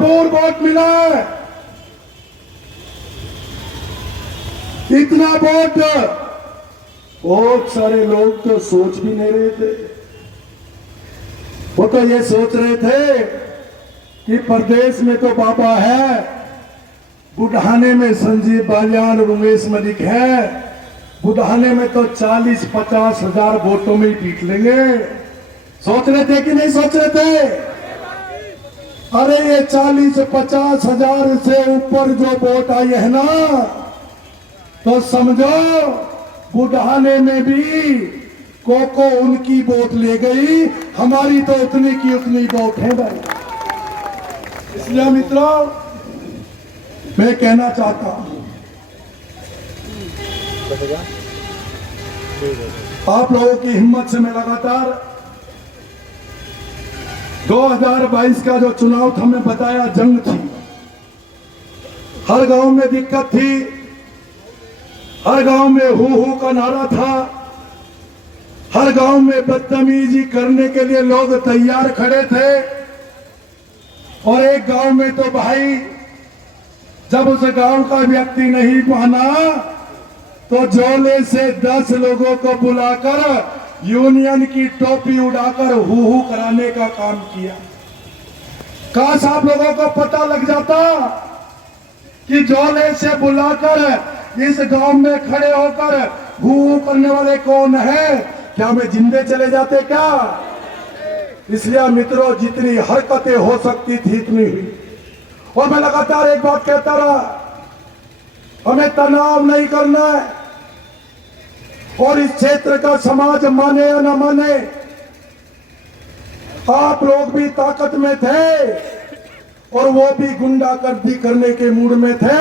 भरपूर वोट मिला है। इतना वोट बहुत सारे लोग तो सोच भी नहीं रहे थे। वो तो ये सोच रहे थे कि प्रदेश में तो बाबा है, बुढ़ाने में संजीव बालियान और उमेश मलिक है, बुढ़ाने में तो 40-50 हजार वोटों में ही पीट लेंगे। सोच रहे थे कि नहीं सोच रहे थे? अरे ये 40-50 हजार से ऊपर जो वोट आई है ना, तो समझो बुढ़ाने में भी कोको उनकी वोट ले गई, हमारी तो उतनी की उतनी वोट है भाई। इसलिए मित्रों मैं कहना चाहता हूं, आप लोगों की हिम्मत से मैं लगातार 2022 का जो चुनाव था, मैं बताया जंग थी, हर गांव में दिक्कत थी, हर गांव में हू का नारा था, हर गांव में बदतमीजी करने के लिए लोग तैयार खड़े थे। और एक गांव में तो भाई जब उस गांव का व्यक्ति नहीं माना तो झोले से 10 लोगों को बुलाकर यूनियन की टोपी उड़ाकर हू कराने का काम किया। काश आप लोगों को पता लग जाता कि झोले से बुलाकर इस गांव में खड़े होकर हू करने वाले कौन है, क्या हमें जिंदे चले जाते क्या? इसलिए मित्रों जितनी हरकतें हो सकती थी इतनी हुई। और मैं लगातार एक बात कहता रहा, हमें तनाव नहीं करना है। और इस क्षेत्र का समाज माने या न माने, आप लोग भी ताकत में थे और वो भी गुंडागर्दी करने के मूड में थे।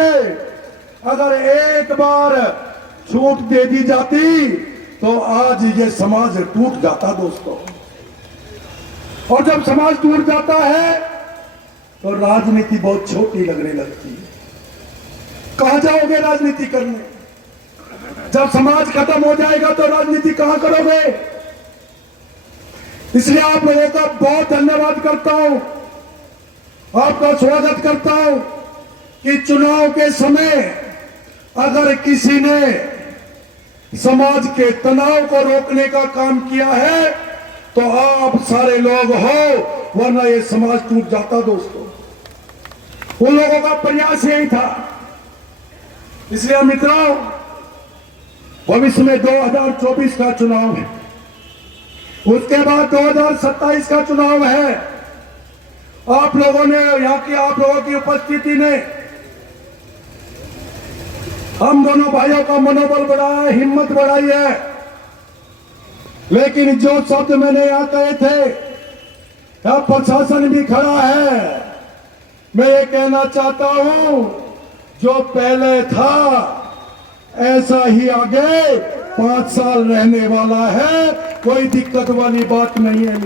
अगर एक बार छूट दे दी जाती तो आज ये समाज टूट जाता दोस्तों। और जब समाज टूट जाता है तो राजनीति बहुत छोटी लगने लगती है। कहां जाओगे राजनीति करने? जब समाज खत्म हो जाएगा तो राजनीति कहां करोगे? इसलिए आप लोगों का बहुत धन्यवाद करता हूं, आपका स्वागत करता हूं कि चुनाव के समय अगर किसी ने समाज के तनाव को रोकने का काम किया है तो आप सारे लोग हो, वरना ये समाज टूट जाता दोस्तों। उन लोगों का प्रयास यही था। इसलिए मित्रों भविष्य में 2024 का चुनाव है, उसके बाद 2027 का चुनाव है। आप लोगों ने, यहाँ की आप लोगों की उपस्थिति ने हम दोनों भाइयों का मनोबल बढ़ाया है, हिम्मत बढ़ाई है। लेकिन जो शब्द मैंने यहाँ कहे थे, यहाँ प्रशासन भी खड़ा है, मैं ये कहना चाहता हूं जो पहले था ऐसा ही आगे 5 साल रहने वाला है, कोई दिक्कत वाली बात नहीं है।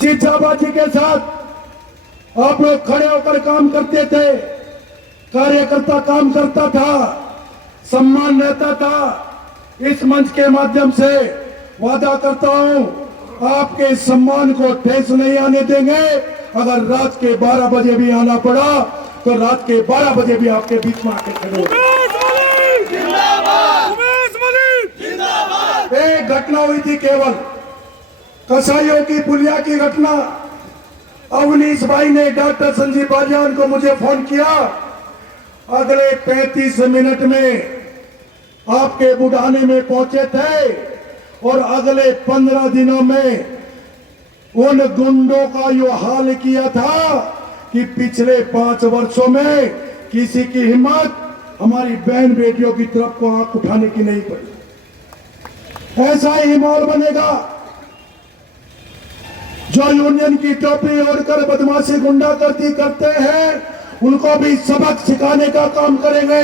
चिट्ठाबाजी के साथ आप लोग खड़े होकर काम करते थे, कार्यकर्ता काम करता था, सम्मान रहता था। इस मंच के माध्यम से वादा करता हूं आपके सम्मान को ठेस नहीं आने देंगे। अगर रात के 12 बजे भी आना पड़ा तो रात के 12 बजे भी आपके बीच में आके खड़े होंगे। एक घटना हुई थी केवल कसाईयों की पुलिया की घटना। अवनीश भाई ने डॉक्टर संजीव बालियान को मुझे फोन किया, अगले 35 मिनट में आपके बुढ़ाने में पहुंचे थे और अगले 15 दिनों में उन गुंडों का यो हाल किया था कि पिछले 5 वर्षों में किसी की हिम्मत हमारी बहन बेटियों की तरफ को आंख उठाने की नहीं पड़ी। ऐसा ही माहौल बनेगा। जो यूनियन की टोपी ओढ़कर बदमाशी गुंडागर्दी करते हैं उनको भी सबक सिखाने का काम करेंगे।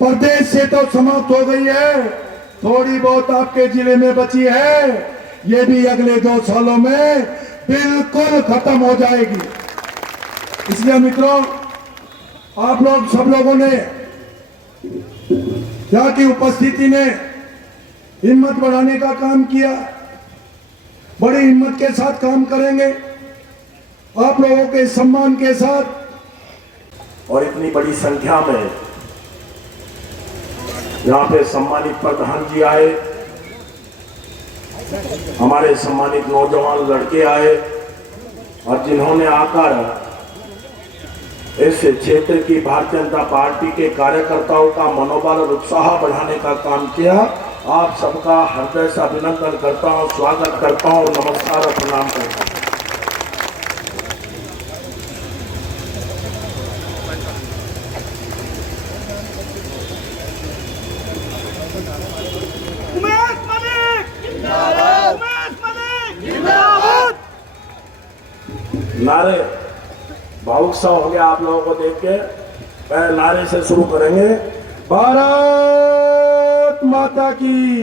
प्रदेश से तो समाप्त हो गई है, थोड़ी बहुत आपके जिले में बची है, ये भी अगले 2 सालों में बिल्कुल खत्म हो जाएगी। इसलिए मित्रों आप लोग सब लोगों ने, यहाँ की उपस्थिति ने हिम्मत बढ़ाने का काम किया, बड़ी हिम्मत के साथ काम करेंगे। आप लोगों के सम्मान के साथ और इतनी बड़ी संख्या में यहाँ पे सम्मानित प्रधान जी आए, हमारे सम्मानित नौजवान लड़के आए और जिन्होंने आकर इस क्षेत्र की भारतीय जनता पार्टी के कार्यकर्ताओं का मनोबल और उत्साह बढ़ाने का काम किया। आप सबका हृदय से अभिनंदन करता हूँ, स्वागत करता हूँ, नमस्कार और प्रणाम करता हूँ। उमेश मलिक जिंदाबाद, उमेश मलिक जिंदाबाद। नारे भावुक सा हो गया आप लोगों को देख के। पहले नारे से शुरू करेंगे। भारत माता की,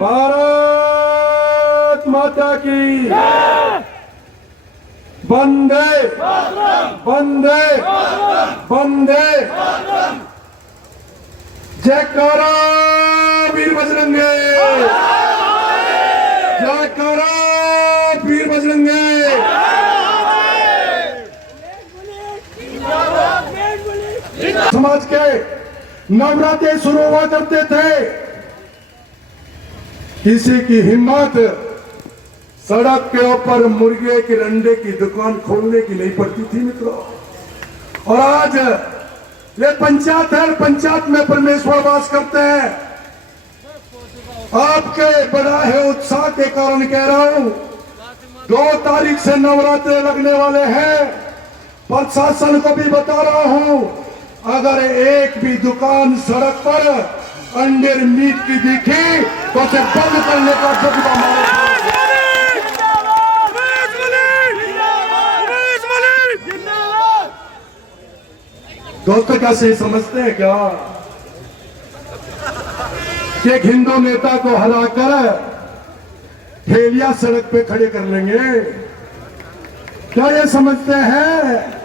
भारत माता की, वंदे वंदे वंदे। जयकारा वीर बजरंगे, जयकारा वीर बजरंगे। समाज के नवरात्रे शुरू हुआ करते थे, किसी की हिम्मत सड़क के ऊपर मुर्गे के अंडे की दुकान खोलने की नहीं पड़ती थी मित्रों। और आज ये पंचायत है, पंचायत में परमेश्वर वास करते हैं। आपके बढ़ाए उत्साह के कारण कह रहा हूं, 2 तारीख से नवरात्रे लगने वाले हैं। प्रशासन को भी बता रहा हूं, अगर एक भी दुकान सड़क पर अंडे मीट की दिखी तो उसे बंद करने का जज्बा हमारे। दोस्तों क्या सही समझते हैं क्या कि एक हिंदू नेता को हराकर ठेलिया सड़क पे खड़े कर लेंगे? क्या ये समझते हैं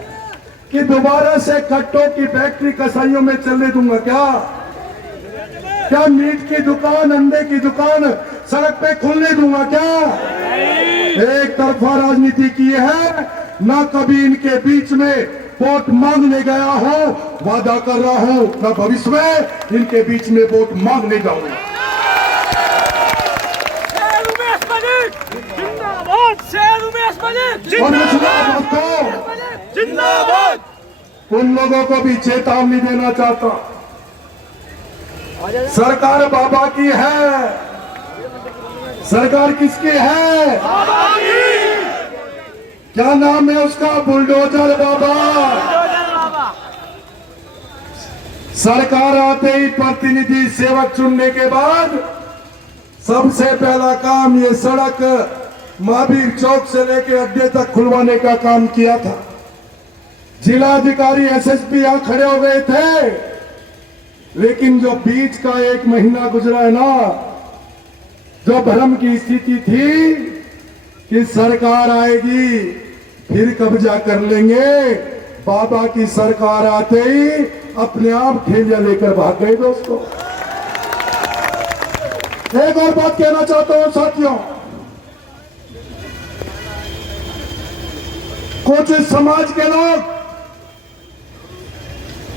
कि दोबारा से कट्टों की फैक्ट्री कसाईयों में चलने दूंगा? क्या मीट की दुकान, अंडे की दुकान सड़क पे खुलने दूंगा क्या? एक तरफा राजनीति की है, ना कभी इनके बीच में वोट मांगने गया हो, वादा कर रहा हूं ना भविष्य में इनके बीच में वोट मांगने जाऊंगा। और मैं जिंदाबाद उन लोगों को भी चेतावनी देना चाहता हूं, सरकार बाबा की है। सरकार किसकी है? क्या नाम है उसका? बुलडोजर बाबा। सरकार आते ही प्रतिनिधि सेवक चुनने के बाद सबसे पहला काम ये सड़क महावीर चौक से लेकर अड्डे तक खुलवाने का काम किया था। जिलाधिकारी, एसएसपी यहां खड़े हो गए थे, लेकिन जो बीच का 1 महीना गुजरा है ना, जो भ्रम की स्थिति थी कि सरकार आएगी फिर कब्जा कर लेंगे, बाबा की सरकार आते ही अपने आप ठेलिया लेकर भाग गए। दोस्तों एक और बात कहना चाहता हूं साथियों, कुछ समाज के लोग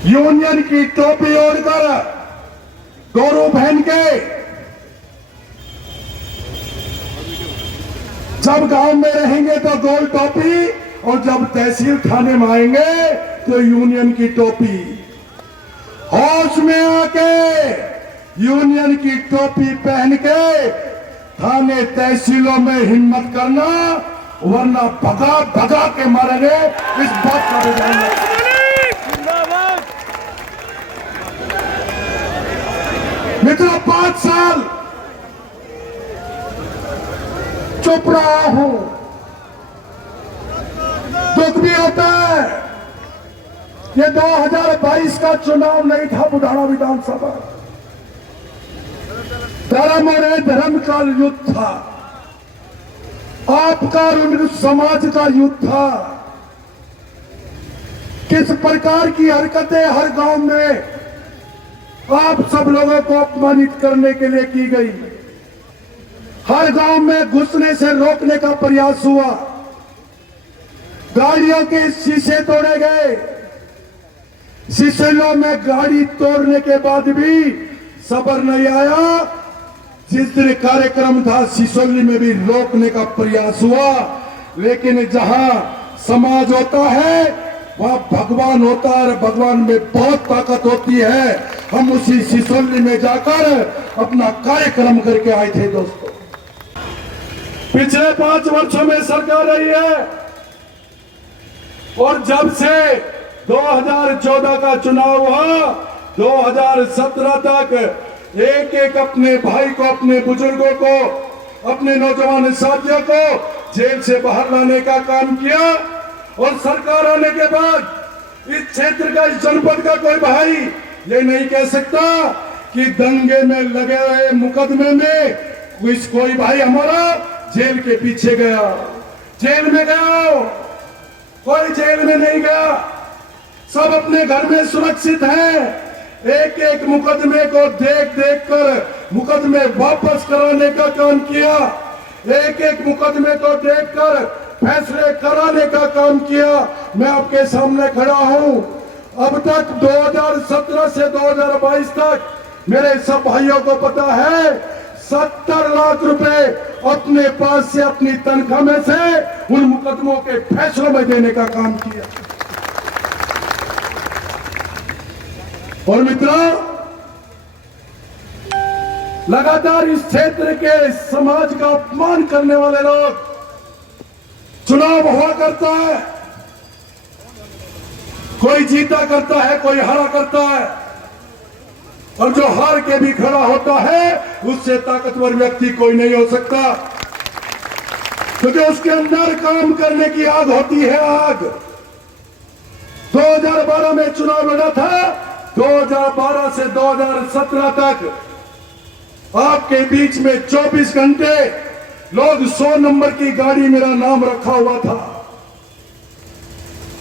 यूनियन की टोपी ओढ़कर गौरव पहन के जब गांव में रहेंगे तो गोल टोपी, और जब तहसील थाने में आएंगे तो यूनियन की टोपी। होश में आके यूनियन की टोपी पहन के थाने तहसीलों में हिम्मत करना, वरना भगा भगा के मारेंगे। इस बात का भी ध्यान रखना। मित्रों 5 साल चुप रहा हूं, दुख भी होता है। ये 2022 का चुनाव नहीं था, बुढ़ाना विधानसभा धर्म और धर्म का युद्ध था, आपका और समाज का युद्ध था। किस प्रकार की हरकतें हर गांव में आप सब लोगों को अपमानित करने के लिए की गई, हर गांव में घुसने से रोकने का प्रयास हुआ। गाड़ियों के शीशे तोड़े गए। सिसोली में गाड़ी तोड़ने के बाद भी सब्र नहीं आया। जिस दिन कार्यक्रम था सिसोली में भी रोकने का प्रयास हुआ, लेकिन जहां समाज होता है वहां भगवान होता है, और भगवान में बहुत ताकत होती है। हम उसी सिसोली में जाकर अपना कार्यक्रम करके आए थे। दोस्तों, पिछले 5 वर्षों में सरकार रही है, और जब से 2014 का चुनाव हुआ, 2017 तक एक एक अपने भाई को, अपने बुजुर्गों को, अपने नौजवान साथियों को जेल से बाहर लाने का काम किया। और सरकार आने के बाद इस क्षेत्र का, इस जनपद का कोई भाई ये नहीं कह सकता कि दंगे में लगे हुए मुकदमे में कोई भाई हमारा जेल के पीछे गया, जेल में गया। कोई जेल में नहीं गया, सब अपने घर में सुरक्षित हैं। एक एक मुकदमे को देख देख कर मुकदमे वापस कराने का काम किया, एक एक मुकदमे को देखकर फैसले कराने का काम किया। मैं आपके सामने खड़ा हूं। अब तक 2017 से 2022 तक मेरे सब भाइयों को पता है 70 लाख रुपए अपने पास से, अपनी तनख्वाह में से उन मुकदमों के फैसलों में देने का काम किया। और मित्रों, लगातार इस क्षेत्र के समाज का अपमान करने वाले लोग, चुनाव हुआ करता है, कोई जीता करता है, कोई हारा करता है, और जो हार के भी खड़ा होता है उससे ताकतवर व्यक्ति कोई नहीं हो सकता, क्योंकि उसके अंदर काम करने की आग होती है। आग 2012 में चुनाव लड़ा था, 2012 से 2017 तक आपके बीच में 24 घंटे लोग 100 नंबर की गाड़ी मेरा नाम रखा हुआ था।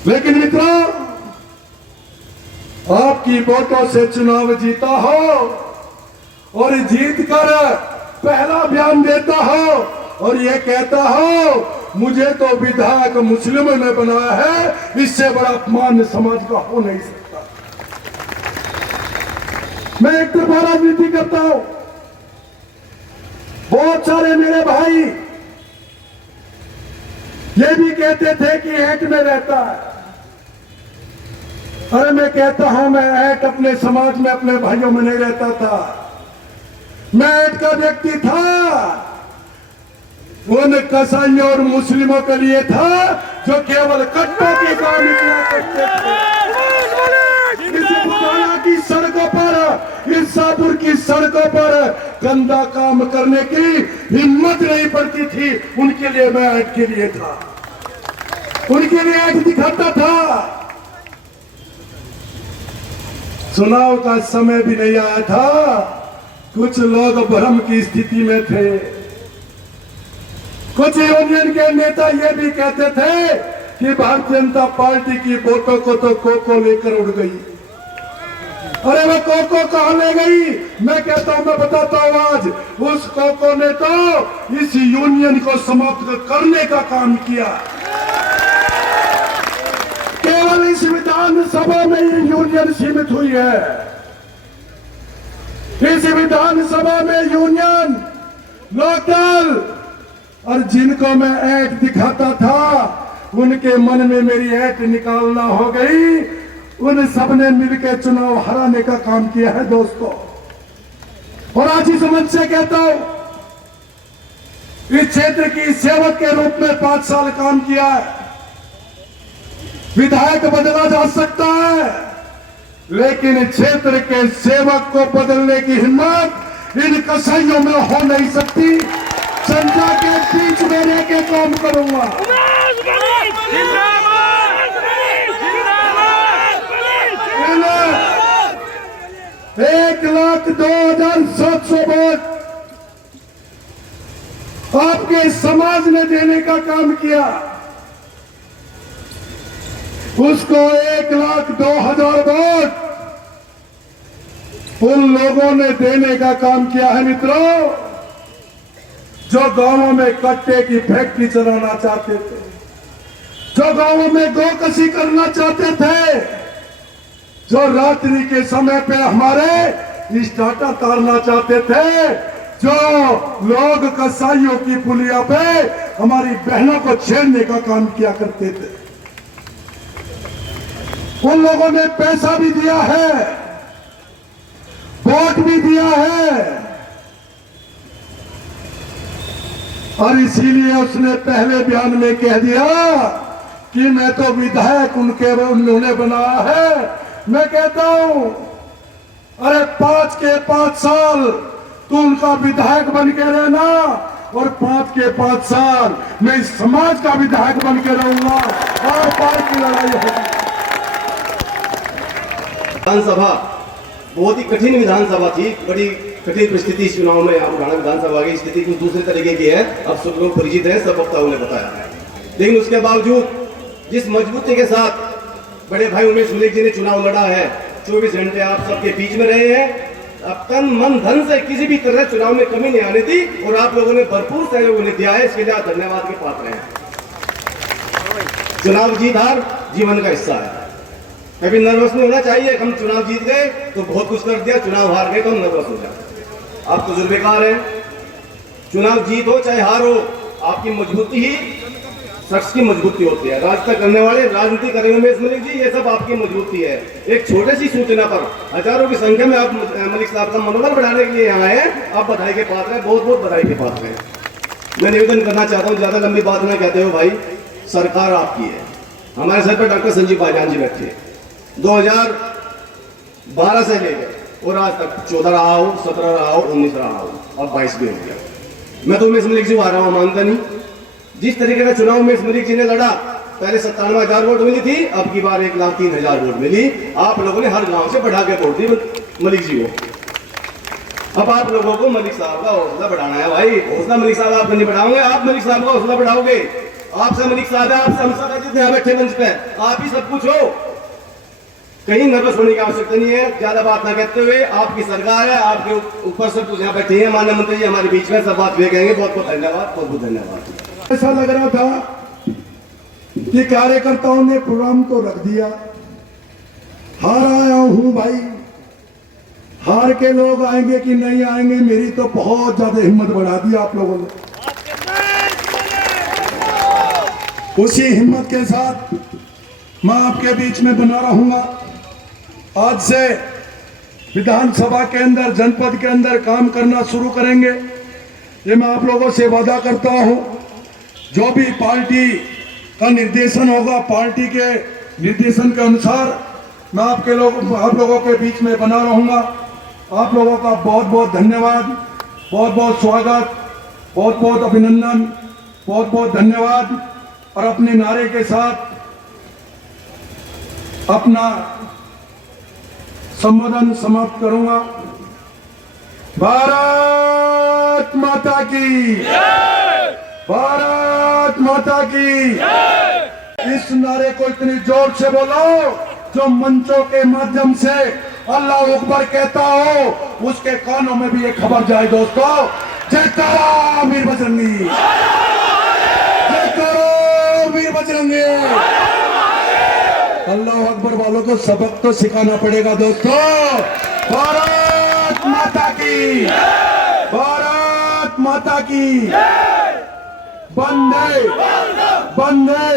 लेकिन मित्रों, आपकी वोटों से चुनाव जीता हो और जीतकर पहला बयान देता हो और यह कहता हो मुझे तो विधायक मुस्लिम ने बनाया है, इससे बड़ा अपमान समाज का हो नहीं सकता। मैं एक तरफा राजनीति करता हूं। बहुत सारे मेरे भाई ये भी कहते थे कि ऐट में रहता है। अरे मैं कहता हूं, मैं ऐट अपने समाज में, अपने भाइयों में नहीं रहता था। मैं ऐट का व्यक्ति था उन कसाईयों और मुस्लिमों के लिए था जो केवल कट्टों के काम निकला करते थे। इस बुखारा की सड़कों पर, इस शाहपुर की सड़कों पर गंदा काम करने की हिम्मत नहीं पड़ती थी। उनके लिए मैं ऐट के लिए था, उनके लिए ऐट दिखाता था। चुनाव का समय भी नहीं आया था, कुछ लोग भ्रम की स्थिति में थे। कुछ यूनियन के नेता ये भी कहते थे कि भारतीय जनता पार्टी की वोटों को तो कोको लेकर उड़ गई। अरे वो कोको कहां ले गई? मैं कहता हूं, मैं बताता हूं आज, उस कोको ने तो इस यूनियन को समाप्त करने का काम किया। केवल इस विधानसभा में ये यूनियन सीमित हुई है। इस विधानसभा में यूनियन, लोकल, और जिनको मैं ऐट दिखाता था उनके मन में मेरी ऐट निकालना हो गई। उन सबने मिलकर चुनाव हराने का काम किया है दोस्तों। और आज इस मंच से कहता हूं, इस क्षेत्र की सेवक के रूप में 5 साल काम किया है। विधायक बदला जा सकता है, लेकिन क्षेत्र के सेवक को बदलने की हिम्मत इन कसाईयों में हो नहीं सकती। जनता के बीच में रह के काम करूंगा। 1,02,700 वोट आपके समाज ने देने का काम किया, उसको 1,02,000 वोट उन लोगों ने देने का काम किया है मित्रों, जो गांवों में कट्टे की फैक्ट्री चलाना चाहते थे, जो गांवों में गौकसी करना चाहते थे, जो रात्रि के समय पे हमारे स्टार्टर तारना चाहते थे, जो लोग कसाईयों की पुलिया पे हमारी बहनों को छेड़ने का काम किया करते थे, उन लोगों ने पैसा भी दिया है, वोट भी दिया है, और इसीलिए उसने पहले बयान में कह दिया कि मैं तो विधायक उन्होंने बनाया है। मैं कहता हूं, अरे 5 के 5 साल तू उनका विधायक बन के रहना, और 5 के 5 साल मैं इस समाज का विधायक बन के रहूंगा, और पार की लड़ाई होगी। विधानसभा बहुत ही कठिन विधानसभा थी, बड़ी कठिन परिस्थिति इस चुनाव में। आप बुढ़ाना विधानसभा की स्थिति कुछ दूसरे तरीके की है, अब सब लोग परिचित हैं, सब वक्ताओं ने बताया। लेकिन उसके बावजूद जिस मजबूती के साथ बड़े भाई उमेश मलिक जी ने चुनाव लड़ा है, 24 घंटे आप सबके बीच में रहे हैं, अब तन मन धन से किसी भी तरह चुनाव में कमी नहीं आने दी, और आप लोगों ने भरपूर सहयोग उन्हें दिया है, इसके लिए आप धन्यवाद के पात्र हैं। चुनाव जीत हार जीवन का हिस्सा है, कभी नर्वस नहीं होना चाहिए। हम चुनाव जीत गए तो बहुत कुछ कर दिया, चुनाव हार गए तो हम नर्वस हो जाए। आप तजुर्बेकार हैं, चुनाव जीत हो चाहे हार हो, आपकी मजबूती ही शख्स की मजबूती होती है। राजनीति करने वाले, राजनीति करेंगे उमेश मलिक जी, ये सब आपकी मजबूती है। एक छोटे सी सूचना पर हजारों की संख्या में आप मलिक साहब का मनोबल बढ़ाने के लिए यहाँ आए, आप बधाई के पात्र हैं, बहुत बहुत बधाई के पात्र हैं। मैं निवेदन करना चाहता हूँ, ज्यादा लंबी बात ना कहते हो भाई, सरकार आपकी है। हमारे सर पर डॉक्टर संजीव भाईजान जी बैठे 2012 से लेकर और आज तक 14 रहा हो, 17 रहा हो, 19 रहा हो, अब 22 भी हो गया। मैं तो उमेश मलिक जी आ रहा हूँ, मानता नहीं। जिस तरीके का चुनाव उमेश मलिक जी ने लड़ा, पहले 97,000 वोट मिली थी, अब की बार 1,03,000 वोट मिली। आप लोगों ने हर गांव से बढ़ा के वोट दी मलिक जी को। अब आप लोगों को मलिक साहब का हौसला बढ़ाना है भाई। हौसला मलिक साहब आप नहीं बढ़ाओगे, आप मलिक साहब का हौसला बढ़ाओगे। आपसे मलिक साहब है, आपसे हम सब जितने यहाँ बैठे मंच पे, आप ही सब कुछ हो, कहीं नर्वस होने की आवश्यकता नहीं है। ज्यादा बात ना कहते हुए, आपकी सरकार है, आपके ऊपर सब कुछ यहाँ बैठे हैं, माननीय मंत्री जी हमारे बीच में, सब बात वे कहेंगे। बहुत बहुत धन्यवाद, बहुत बहुत धन्यवाद। ऐसा लग रहा था कि कार्यकर्ताओं ने प्रोग्राम तो रख दिया, हार आया हूं भाई, हार के लोग आएंगे कि नहीं आएंगे, मेरी तो बहुत ज्यादा हिम्मत बढ़ा दी आप लोगों ने। उसी हिम्मत के साथ मैं आपके बीच में बना रहूंगा। आज से विधानसभा के अंदर, जनपद के अंदर काम करना शुरू करेंगे, ये मैं आप लोगों से वादा करता हूं। जो भी पार्टी का निर्देशन होगा, पार्टी के निर्देशन के अनुसार मैं आप लोगों के बीच में बना रहूंगा। आप लोगों का बहुत बहुत धन्यवाद, बहुत बहुत स्वागत, बहुत बहुत अभिनंदन, बहुत बहुत धन्यवाद। और अपने नारे के साथ अपना संबोधन समाप्त करूंगा। भारत माता की, भारत माता की। इस नारे को इतनी जोर से बोलो जो मंचों के माध्यम से अल्लाह अकबर कहता हो, उसके कानों में भी ये खबर जाए दोस्तों। जयकारा वीर बजरंगी, जयकारा वीर बजरंगी। अल्लाह अकबर वालों को सबक तो सिखाना पड़ेगा दोस्तों। भारत माता की, भारत माता की। वंदे वंदे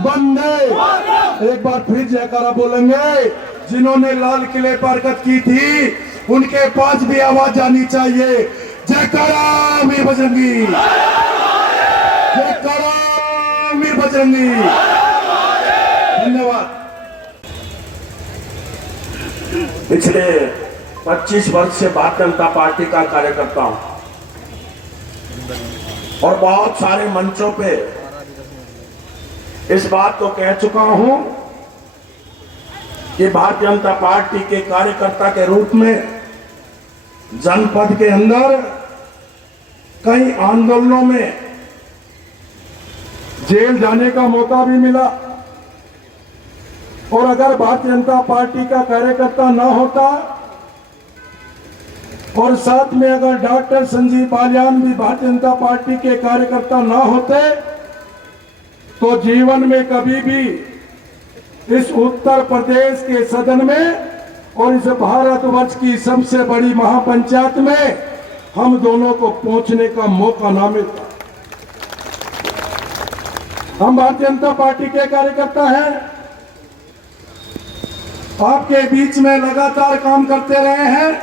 वंदे। एक बार फिर जयकारा बोलेंगे। जिन्होंने लाल किले पर हरकत की थी, उनके पास भी आवाज जानी चाहिए। जयकारा वीर बजरंगी, जयकारा वीर बजरंगी। धन्यवाद। पिछले 25 वर्ष से भारतीय जनता पार्टी का कार्यकर्ता हूं और बहुत सारे मंचों पे इस बात को कह चुका हूं कि भारतीय जनता पार्टी के कार्यकर्ता के रूप में जनपद के अंदर कई आंदोलनों में जेल जाने का मौका भी मिला। और अगर भारतीय जनता पार्टी का कार्यकर्ता ना होता और साथ में अगर डॉक्टर संजीव बालियान भी भारतीय जनता पार्टी के कार्यकर्ता ना होते तो जीवन में कभी भी इस उत्तर प्रदेश के सदन में और इस भारतवर्ष की सबसे बड़ी महापंचायत में हम दोनों को पहुंचने का मौका ना मिलता। हम भारतीय जनता पार्टी के कार्यकर्ता हैं, आपके बीच में लगातार काम करते रहे हैं,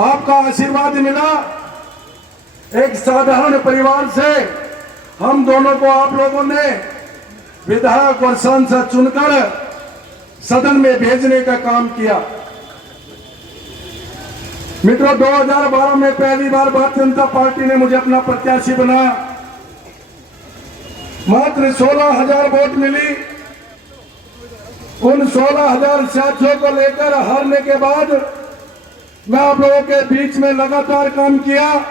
आपका आशीर्वाद मिला। एक साधारण परिवार से हम दोनों को आप लोगों ने विधायक और सांसद चुनकर सदन में भेजने का काम किया। मित्रों, 2012 में पहली बार भारतीय जनता पार्टी ने मुझे अपना प्रत्याशी बनाया। मात्र 16,000 वोट मिली। उन 16,000 साथियों को लेकर हारने के बाद मैं आप लोगों के बीच में लगातार काम किया।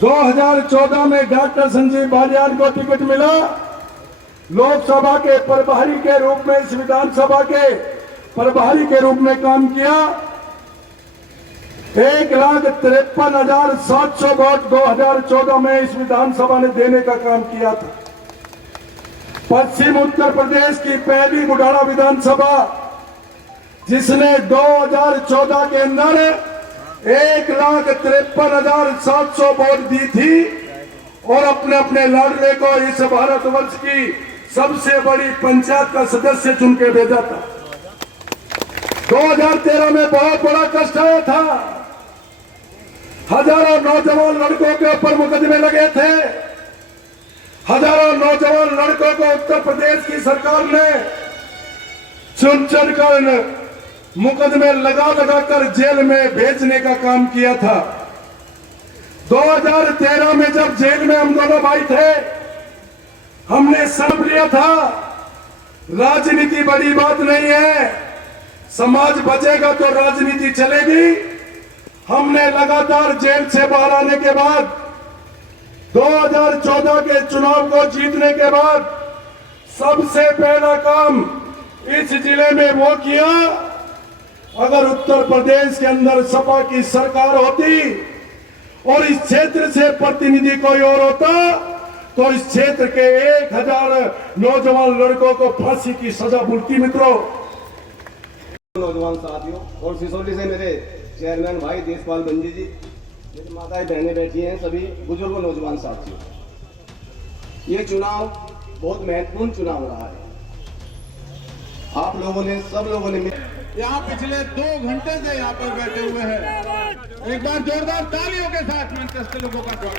2014 में डॉक्टर संजीव बालियान को टिकट मिला। लोकसभा के प्रभारी के रूप में, इस विधानसभा के प्रभारी के रूप में काम किया। 1,53,700 वोट 2014 में इस विधानसभा ने देने का काम किया था। पश्चिम उत्तर प्रदेश की पहली बुढ़ाड़ा विधानसभा जिसने 2014 के अंदर 1,53,700 वोट दी थी और अपने अपने लाडले को इस भारतवर्ष की सबसे बड़ी पंचायत का सदस्य चुन के भेजा था। 2013 में बहुत बड़ा कष्ट आया था। हजारों नौजवान लड़कों के ऊपर मुकदमे लगे थे। हजारों नौजवान लड़कों को उत्तर प्रदेश की सरकार ने चुन कर मुकदमे लगा कर जेल में भेजने का काम किया था। 2013 में जब जेल में हम दोनों भाई थे, हमने संकल्प लिया था राजनीति बड़ी बात नहीं है, समाज बचेगा तो राजनीति चलेगी। हमने लगातार जेल से बाहर आने के बाद 2014 के चुनाव को जीतने के बाद सबसे पहला काम इस जिले में वो किया, अगर उत्तर प्रदेश के अंदर सपा की सरकार होती और इस क्षेत्र से प्रतिनिधि कोई और होता तो इस क्षेत्र के 1,000 नौजवान लड़कों को फांसी की सजा मिलती। मित्रों, नौजवान साथियों और सिसोली से मेरे चेयरमैन भाई देशपाल बंजी जी, मेरी माताएं बहनें बैठी हैं, सभी बुजुर्ग नौजवान साथियों, ये चुनाव बहुत महत्वपूर्ण चुनाव रहा है। आप लोगों ने, सब लोगों ने यहाँ पिछले 2 घंटे से यहाँ पर बैठे हुए हैं। एक बार जोरदार तालियों के साथ मंचस्थ लोगों का स्वागत।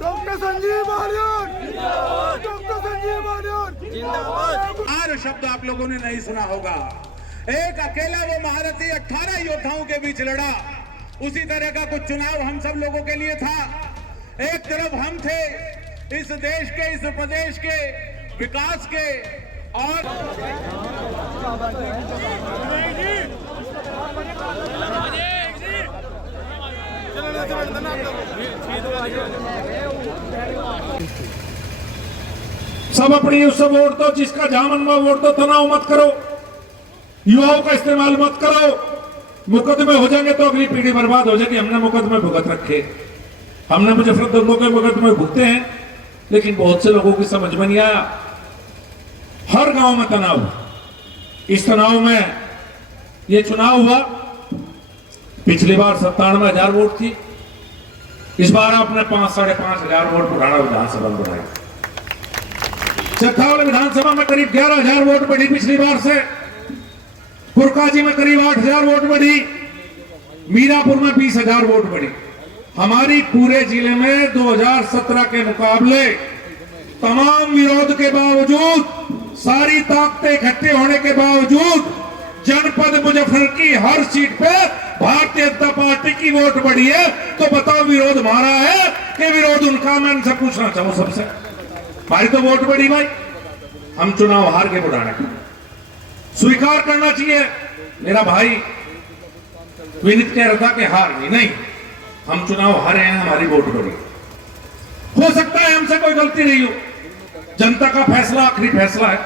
डॉक्टर संजीव बालियान, डॉक्टर संजीव बालियान जिंदाबाद। आर शब्द आप लोगों ने नहीं सुना होगा। एक अकेला वो महारथी 18 योद्धाओं के बीच लड़ा, उसी तरह का कुछ चुनाव हम सब लोगों के लिए था। एक तरफ हम थे इस देश के, इस प्रदेश के विकास के, और सब अपनी उस वोट दो जिसका जहां मन में वोट दो, तनाव मत करो, युवाओं का इस्तेमाल मत करो। मुकदमे हो जाएंगे तो अगली पीढ़ी बर्बाद हो जाएगी। हमने मुकदमे भुगत रखे, हमने मुजफ्फर दंगों के मुकदमे भुगते हैं, लेकिन बहुत से लोगों की समझ में नहीं आया। हर गांव में तनाव, इस तनाव में ये चुनाव हुआ। पिछली बार 97,000 वोट थी, इस बार आपने 5,500 वोट बुढ़ाड़ा विधानसभा में बढ़ाई। चट्टावल विधानसभा में करीब 11,000 वोट बढ़ी पिछली बार से। पुरकाजी में करीब 8,000 वोट बढ़ी। मीरापुर में 20,000 वोट बढ़ी। हमारी पूरे जिले में 2017 के मुकाबले तमाम विरोध के बावजूद, सारी ताकतें इकट्ठे होने के बावजूद जनपद मुजफ्फर की हर सीट पे भारतीय जनता पार्टी की वोट बढ़ी है। तो बताओ विरोध हमारा है कि विरोध उनका? मैं इनसे पूछना चाहूं सबसे, हमारी तो वोट बढ़ी भाई, हम चुनाव हार के बुढ़ाने का स्वीकार करना चाहिए। मेरा भाई विनीत कह रहा था कि हार नहीं, हम चुनाव हारे हैं, हमारी वोट बढ़ी। हो सकता है हमसे कोई गलती नहीं हो, जनता का फैसला आखिरी फैसला है,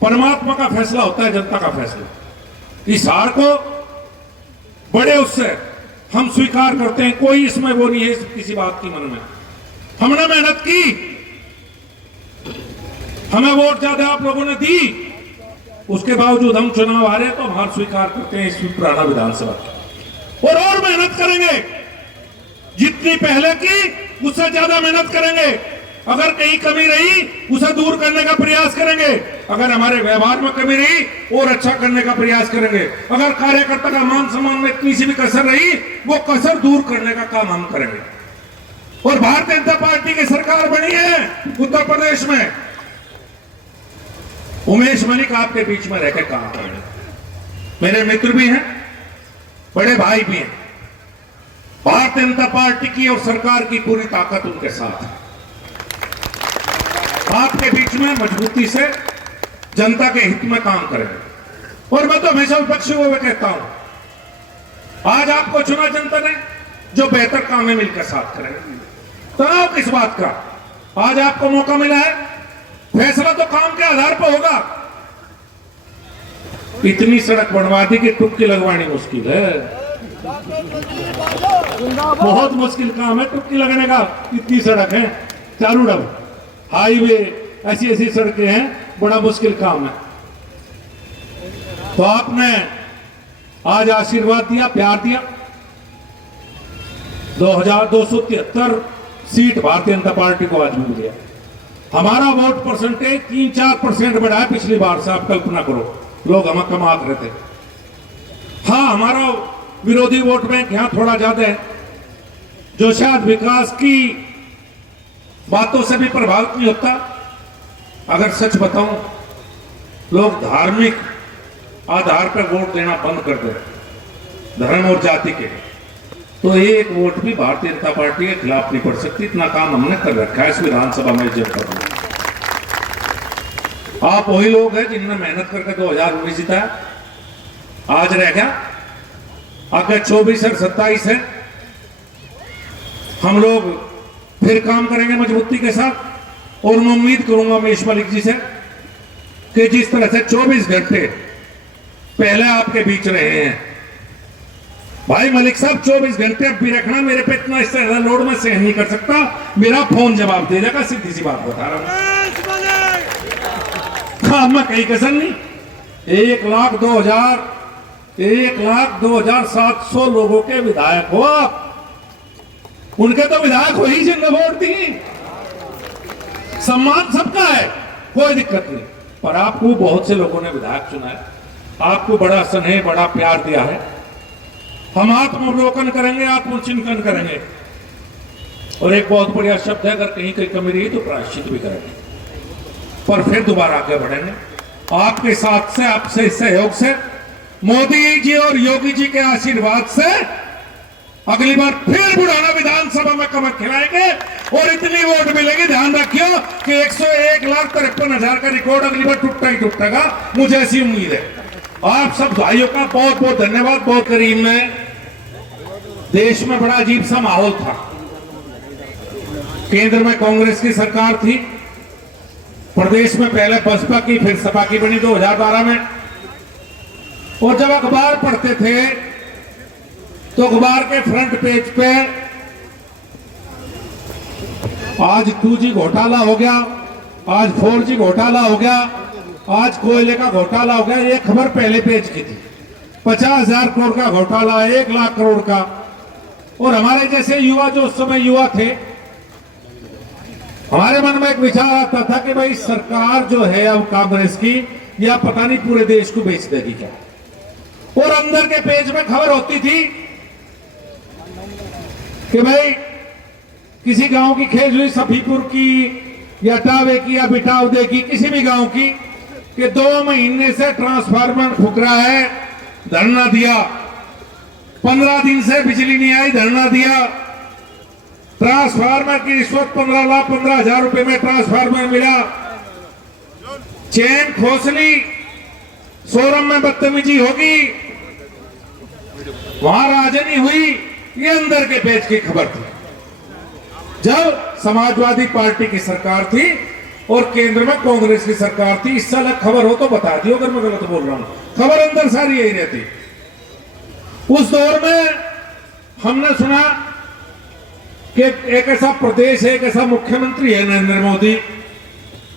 परमात्मा का फैसला होता है जनता का फैसला। इस हार को बड़े उससे हम स्वीकार करते हैं, कोई इसमें वो नहीं है किसी बात की मन में। हमने मेहनत की, हमें वोट ज्यादा आप लोगों ने दी, उसके बावजूद हम चुनाव हारे तो हम हार स्वीकार करते हैं इस पुराना विधानसभा की। और मेहनत करेंगे, जितनी पहले की उससे ज्यादा मेहनत करेंगे। अगर कहीं कमी रही उसे दूर करने का प्रयास करेंगे, अगर हमारे व्यवहार में कमी रही और अच्छा करने का प्रयास करेंगे, अगर कार्यकर्ता का मान सम्मान में इतनी सी भी कसर रही वो कसर दूर करने का काम हम करेंगे। और भारतीय जनता पार्टी की सरकार बनी है उत्तर प्रदेश में, उमेश मलिक आपके बीच में रहकर काम करेंगे। मेरे मित्र भी हैं, बड़े भाई भी हैं। भारतीय जनता पार्टी की और सरकार की पूरी ताकत उनके साथ है। आपके बीच में मजबूती से जनता के हित में काम करेंगे। और मैं तो हमेशा विपक्षी हुए कहता हूं, आज आपको चुना जनता ने, जो बेहतर काम है मिलकर साथ करेंगे। तनाव किस बात का, आज आपको मौका मिला है, फैसला तो काम के आधार पर होगा। इतनी सड़क बनवा दी कि टुक्की लगवानी मुश्किल है, बहुत मुश्किल काम है टुक्की लगने का। इतनी सड़क है, चारों डब हाईवे, ऐसी ऐसी सड़कें हैं, बड़ा मुश्किल काम है। तो आपने आज आशीर्वाद दिया, प्यार दिया। 2273 सीट भारतीय जनता पार्टी को आज मिल गया। हमारा वोट परसेंटेज 3-4% बढ़ा है पिछली बार से। आप कल्पना करो, लोग हमें कम आंक रहे थे। हाँ, हमारा विरोधी वोट बैंक यहां थोड़ा ज्यादा है, जो शायद विकास की बातों से भी प्रभावित नहीं होता। अगर सच बताऊं, लोग धार्मिक आधार पर वोट देना बंद कर दे, धर्म और जाति के, तो एक वोट भी भारतीय जनता पार्टी के खिलाफ नहीं पड़ सकती। इतना काम हमने कर रखा है इस विधानसभा में, जनपद में। आप वही लोग हैं जिन्होंने मेहनत करके 2019 जिताया। आज रह गया, आगे 24 और 27 है। हम लोग फिर काम करेंगे मजबूती के साथ। और मैं उम्मीद करूंगा उमेश मलिक जी से कि जिस तरह से 24 घंटे पहले आपके बीच रहे हैं, भाई मलिक साहब 24 घंटे अब भी रखना, मेरे पे इतना इससे ज्यादा लोड में सहन नहीं कर सकता, मेरा फोन जवाब दे देगा। सीधी सी बात बता रहा हूं, हाँ, मैं कहीं कसर नहीं। 1,02,700 लोगों के विधायक हो आप, उनके तो विधायक हो ही जिनने वोट दी। सम्मान सबका है, कोई दिक्कत नहीं, पर आपको बहुत से लोगों ने विधायक चुना है, आपको बड़ा स्नेह, बड़ा प्यार दिया है। हम आत्मावलोकन करेंगे, आत्मचिंतन करेंगे। और एक बहुत बढ़िया शब्द है, अगर कहीं कहीं कमी रही तो प्रायश्चित भी करेंगे, पर फिर दोबारा आगे बढ़ेंगे आपके साथ से, आपसे सहयोग से, मोदी जी और योगी जी के आशीर्वाद से। अगली बार फिर बुढ़ाना विधानसभा में कमर खिलाएंगे और इतनी वोट मिलेगी, ध्यान रखियो कि 101,53,000 का रिकॉर्ड अगली बार टूटता ही टूटेगा, मुझे ऐसी उम्मीद है। आप सब भाइयों का बहुत बहुत धन्यवाद। बहुत करीब में देश में बड़ा अजीब सा माहौल था। केंद्र में कांग्रेस की सरकार थी, प्रदेश में पहले बसपा की, फिर सपा की बनी 2012 में। और जब अखबार पढ़ते थे तो अखबार के फ्रंट पेज पे आज 2G घोटाला हो गया, आज 4G घोटाला हो गया, आज कोयले का घोटाला हो गया। ये खबर पहले पेज की थी। 50,000 करोड़ का घोटाला, 1 लाख करोड़ का। और हमारे जैसे युवा, जो उस समय युवा थे, हमारे मन में एक विचार आता था कि भाई सरकार जो है अब कांग्रेस की, या पता नहीं पूरे देश को बेच देगी क्या। और अंदर के पेज में खबर होती थी कि भाई किसी गांव की खेज हुई, सफीपुर की या टावे की या बिटावदे की, किसी भी गांव की, कि 2 महीने से ट्रांसफार्मर फूक रहा है, धरना दिया। 15 दिन से बिजली नहीं आई, धरना दिया। ट्रांसफार्मर की रिश्वत 15,00,000 रुपए में ट्रांसफार्मर मिला। चेन खोसली, शोरूम में बदतमीजी होगी, वहां राजनी हुई। ये अंदर के पेज की खबर थी। जब समाजवादी पार्टी की सरकार थी और केंद्र में कांग्रेस की सरकार थी। इस साल खबर हो तो बता दियो अगर मैं गलत बोल रहा हूं, खबर अंदर सारी यही रहती। उस दौर में हमने सुना कि एक ऐसा प्रदेश है, एक ऐसा मुख्यमंत्री है नरेंद्र मोदी,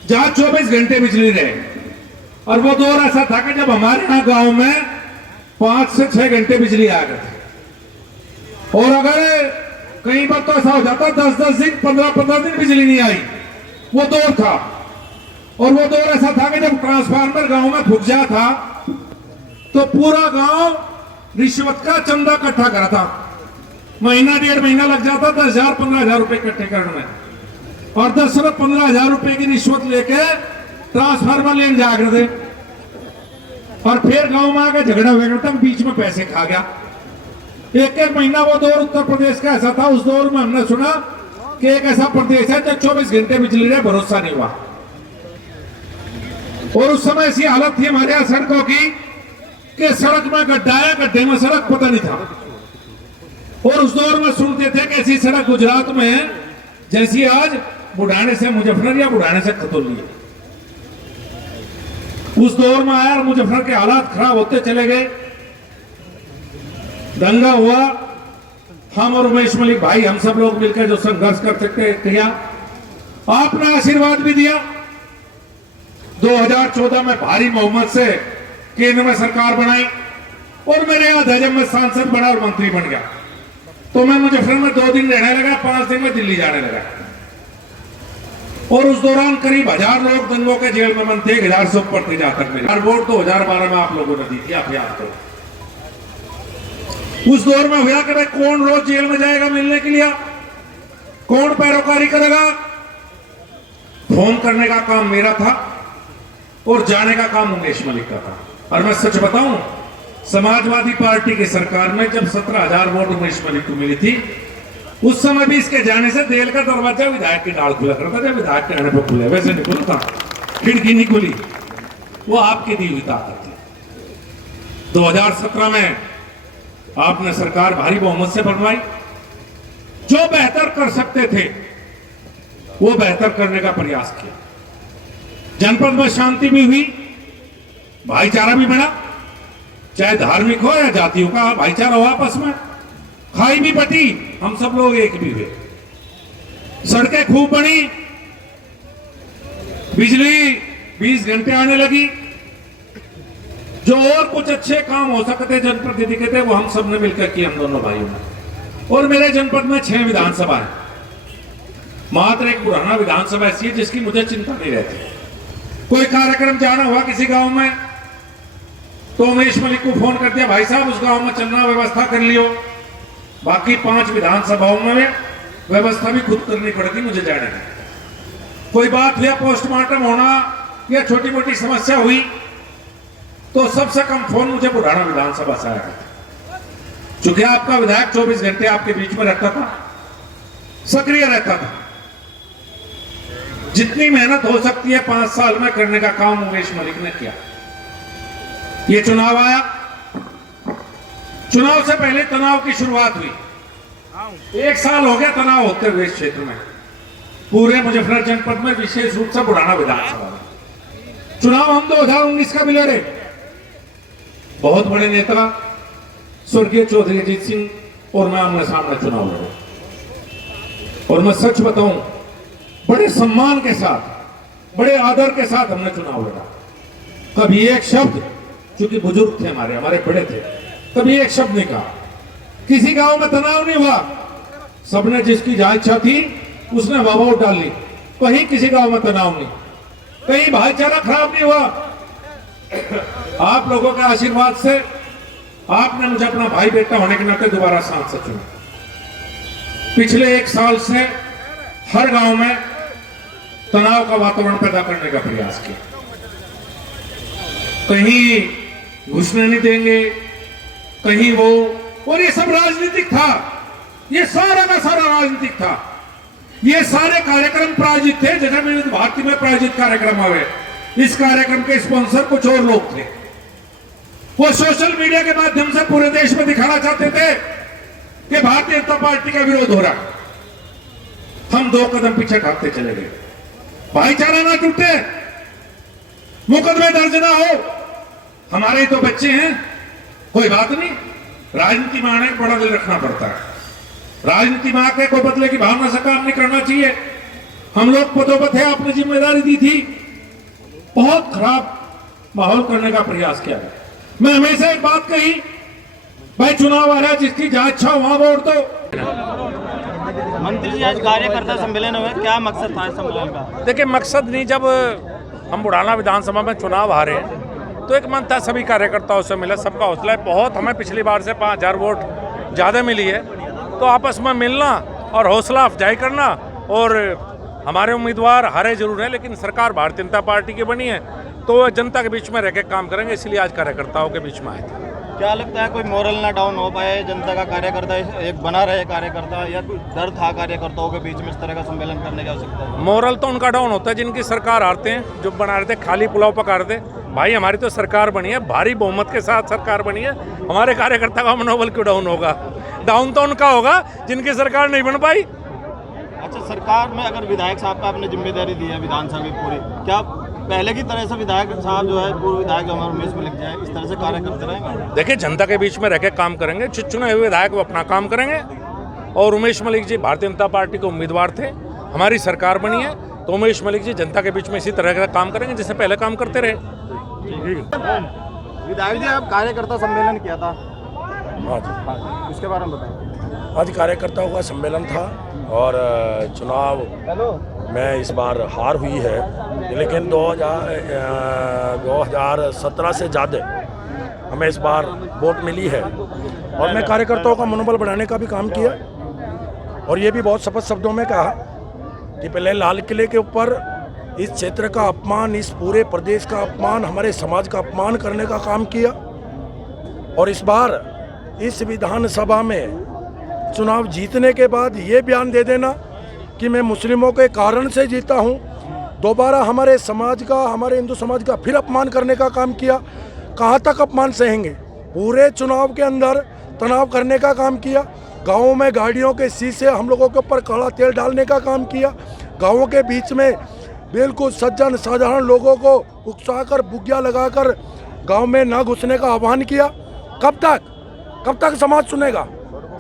जहां 24 घंटे बिजली रहे। और वो दौर ऐसा था कि जब हमारे यहां गांव में 5 से 6 घंटे बिजली आ गई थी, और अगर कई बार तो ऐसा हो जाता 10-10 दिन 15-15 दिन बिजली नहीं आई। वो दौर था। और वो दौर ऐसा था कि जब ट्रांसफार्मर गांव में फूक गया था तो पूरा गांव रिश्वत का चंदा इकट्ठा करा था। महीना 1.5 महीना लग जाता 10,000-15,000 रुपए इकट्ठे करने में, और 10 से 15,000 रुपए की रिश्वत लेके ट्रांसफार्मर लेने जा रहे थे। और फिर गांव में आके झगड़ा वगड़ा तक बीच में पैसे खा गया। एक महीना वो दौर उत्तर प्रदेश का ऐसा था। उस दौर में हमने सुना कि एक ऐसा प्रदेश है जब 24 घंटे बिजली रहे, भरोसा नहीं हुआ। और उस समय ऐसी हालत थी हमारे यहां सड़कों की कि सड़क में गड्ढा है, गड्ढे में सड़क पता नहीं था। और उस दौर में सुनते थे कि ऐसी सड़क गुजरात में है जैसी आज बुढ़ाने से मुजफ्फर या बुढ़ाने से खतौली है। उस दौर में आया और मुजफ्फर के हालात खराब होते चले गए। दंगा हुआ। हम और उमेश मलिक भाई, हम सब लोग मिलकर जो संघर्ष कर सकते किया, आपने आशीर्वाद भी दिया। 2014 में भारी बहुमत से केंद्र में सरकार बनाई और मेरे याद है जब मैं सांसद बना और मंत्री बन गया तो मैं मुजफ्फर में 2 दिन रहने लगा, 5 दिन में दिल्ली जाने लगा। और उस दौरान करीब 1000 लोग दंगों के जेल में बंद थे, 1000 से ऊपर थे जहां तक मेरे वोट 2012 में आप लोगों ने दी थी, आप याद करो। उस दौर में हुआ कि भाई कौन रोज जेल में जाएगा मिलने के लिए, कौन पैरोकारी करेगा। फोन करने का काम मेरा था और जाने का काम उमेश मलिक का था। और मैं सच बताऊं, समाजवादी पार्टी की सरकार में जब 17,000 वोट उमेश मलिक को मिली थी, उस समय भी इसके जाने से देल का दरवाजा विधायक की डाल खुला करता था। विधायक के आने पर खुले, वैसे नहीं खुलता, खिड़की नहीं खुली। वो आपकी दी हुई ताकत थी। 2017 में आपने सरकार भारी बहुमत से बनवाई। जो बेहतर कर सकते थे वो बेहतर करने का प्रयास किया। जनपद में शांति भी हुई, भाईचारा भी बढ़ा, चाहे धार्मिक हो या जातियों का भाईचारा हो आपस में। खाई भी बटी, हम सब लोग एक भी हुए। सड़कें खूब बनी, बिजली 20 घंटे आने लगी। जो और कुछ अच्छे काम हो सकते जनप्रतिनिधि के थे वो हम सब ने मिलकर किए, हम दोनों भाइयों ने। और मेरे जनपद में 6 विधानसभा है। मात्र एक पुराना विधानसभा ऐसी है जिसकी मुझे चिंता नहीं रहती। कोई कार्यक्रम जाना हुआ किसी गांव में तो उमेश मलिक को फोन कर दिया, भाई साहब उस गांव में चलना, व्यवस्था कर लियो। बाकी 5 विधानसभाओं में व्यवस्था भी खुद करनी पड़ती मुझे जाने की। कोई बात हुआ, पोस्टमार्टम होना या छोटी मोटी समस्या हुई तो सबसे कम फोन मुझे बुढ़ाना विधानसभा से आया करता। चूंकि आपका विधायक 24 घंटे आपके बीच में रहता था, सक्रिय रहता था। जितनी मेहनत हो सकती है 5 साल में करने का काम उमेश मलिक ने किया। ये चुनाव आया, चुनाव से पहले तनाव की शुरुआत हुई। 1 साल हो गया तनाव होते हुए इस क्षेत्र में, पूरे मुजफ्फर जनपद में, विशेष रूप से बुढ़ाना विधानसभा में। चुनाव हम 2019 का भी लड़े। बहुत बड़े नेता स्वर्गीय चौधरी अजीत सिंह और मैं आमने सामने चुनाव लड़े। और मैं सच बताऊं, बड़े सम्मान के साथ, बड़े आदर के साथ हमने चुनाव लड़ा। कभी एक शब्द, क्योंकि बुजुर्ग थे हमारे बड़े थे, कभी एक शब्द नहीं कहा। किसी गांव में तनाव नहीं हुआ, सबने जिसकी जहां इच्छा थी उसने वाह वोट डाल ली। कहीं किसी गांव में तनाव नहीं, कहीं भाईचारा खराब नहीं हुआ। आप लोगों के आशीर्वाद से आपने मुझे अपना भाई बेटा होने के नाते दोबारा सांसद चुना। पिछले 1 साल से हर गांव में तनाव का वातावरण पैदा करने का प्रयास किया। कहीं घुसने नहीं देंगे, कहीं वो, और ये सब राजनीतिक था। ये सारा का सारा राजनीतिक था। ये सारे कार्यक्रम प्रायोजित थे, जगह में भारतीय में प्रायोजित कार्यक्रम हुए। इस कार्यक्रम के स्पॉन्सर कुछ और लोग थे। वो सोशल मीडिया के माध्यम से पूरे देश में दिखाना चाहते थे कि भारतीय जनता पार्टी का विरोध हो रहा है। हम 2 कदम पीछे भागते चले गए। भाईचारा ना टूटे, मुकदमे दर्ज ना हो। हमारे ही तो बच्चे हैं, कोई बात नहीं। राजनीति में आने बड़ा दिल रखना पड़ता है। राजनीति में आके कोई बदले की भावना से काम नहीं करना चाहिए। हम लोग पदोपद है, आपने जिम्मेदारी दी थी, बहुत खराब माहौल करने का प्रयास किया है। मैं हमेशा एक बात कही, भाई चुनाव आ रहा है, जिसकी जहां इच्छा हो वहां वोट दो। मंत्री जी आज कार्यकर्ता सम्मेलन हुआ, क्या मकसद था इस सम्मेलन का? देखिए मकसद नहीं, जब हम बुढ़ाना विधानसभा में चुनाव हारे तो एक मन था सभी कार्यकर्ताओं से मिले, सबका हौसला है बहुत, हमें पिछली बार से 5000 वोट ज़्यादा मिली है, तो आपस में मिलना और हौसला अफजाई करना। और हमारे उम्मीदवार हारे जरूर हैं, लेकिन सरकार भारतीय जनता पार्टी की बनी है, तो जनता के बीच में रह के काम करेंगे, इसलिए आज कार्यकर्ताओं के बीच में आए थे। क्या लगता है कोई मोरल ना डाउन हो पाए, जनता का कार्यकर्ता एक बना रहे कार्यकर्ता, या कोई डर था कार्यकर्ताओं के बीच में इस तरह का सम्मेलन करने की आवश्यकता है? मोरल तो उनका डाउन होता है जिनकी सरकार हारते हैं, जो बना रहे थे खाली पुलाव पका रहे थे। भाई हमारी तो सरकार बनी है, भारी बहुमत के साथ सरकार बनी है, हमारे कार्यकर्ता का मनोबल क्यों डाउन होगा? डाउन तो उनका होगा जिनकी सरकार नहीं बन पाई। अच्छा, सरकार में अगर विधायक साहब का आपने जिम्मेदारी दी है विधानसभा की पूरी, क्या पहले की तरह से विधायक साहब जो है, पूर्व विधायक जो हमारे उमेश मलिक जाए, इस तरह से कार्य करते रहेंगे? देखिए जनता के बीच में रह के काम करेंगे, चुने हुए विधायक वो अपना काम करेंगे। और उमेश मलिक जी भारतीय जनता पार्टी के उम्मीदवार थे, हमारी सरकार बनी है, तो उमेश मलिक जी जनता के बीच में इसी तरह का काम करेंगे जैसे पहले काम करते रहे। विधायक जी आप कार्यकर्ता सम्मेलन किया था, हाँ जी, उसके बारे में बताएं। आज कार्यकर्ताओं का सम्मेलन था और चुनाव में इस बार हार हुई है, लेकिन 2017 से ज़्यादा हमें इस बार वोट मिली है। और मैं कार्यकर्ताओं का मनोबल बढ़ाने का भी काम किया, और ये भी बहुत स्पष्ट शब्दों में कहा कि पहले लाल किले के ऊपर इस क्षेत्र का अपमान, इस पूरे प्रदेश का अपमान, हमारे समाज का अपमान करने का काम किया। और इस बार इस विधानसभा में चुनाव जीतने के बाद ये बयान दे देना कि मैं मुस्लिमों के कारण से जीता हूँ, दोबारा हमारे समाज का, हमारे हिंदू समाज का फिर अपमान करने का काम किया। कहाँ तक अपमान सहेंगे? पूरे चुनाव के अंदर तनाव करने का काम किया, गाँवों में गाड़ियों के शीशे हम लोगों के ऊपर कड़ा तेल डालने का काम किया, गाँवों के बीच में बिल्कुल सज्जन साधारण लोगों को उकसाकर बुग्या लगाकर गांव में ना घुसने का आह्वान किया। कब तक समाज सुनेगा?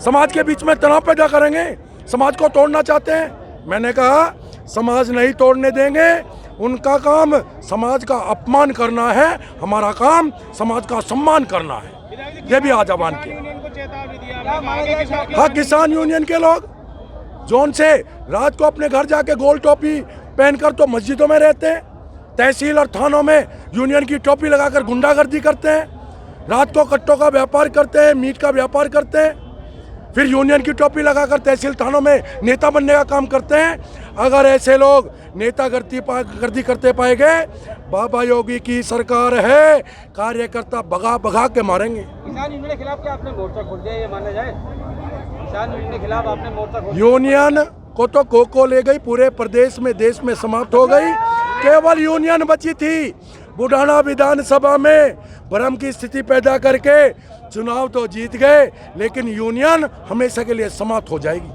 समाज के बीच में तनाव पैदा करेंगे, समाज को तोड़ना चाहते हैं। मैंने कहा समाज नहीं तोड़ने देंगे, उनका काम समाज का अपमान करना है, हमारा काम समाज का सम्मान करना है। ये भी आज आह्वान किया। हाँ, किसान यूनियन के लोग जोन से रात को अपने घर जाके गोल टोपी पहनकर तो मस्जिदों में रहते हैं, तहसील और थानों में यूनियन की टोपी लगाकर गुंडागर्दी करते हैं, रात को कट्टों का व्यापार करते हैं, मीट का व्यापार करते हैं, फिर यूनियन की टोपी लगाकर तहसील थानों में नेता बनने का काम करते हैं। अगर ऐसे लोग नेतागर्दी करते पाए गए, बाबा योगी की सरकार है, कार्यकर्ता भगा भगा के मारेंगे। किसान यूनियन के खिलाफ क्या आपने मोर्चा खोल दिया, ये माना जाए? किसान यूनियन के खिलाफ आपने मोर्चा खोल दिया? यूनियन को तो को ले गई, पूरे प्रदेश में देश में समाप्त हो गई, केवल यूनियन बची थी। बुढ़ाना विधानसभा में भ्रम की स्थिति पैदा करके चुनाव तो जीत गए, लेकिन यूनियन हमेशा के लिए समाप्त हो जाएगी।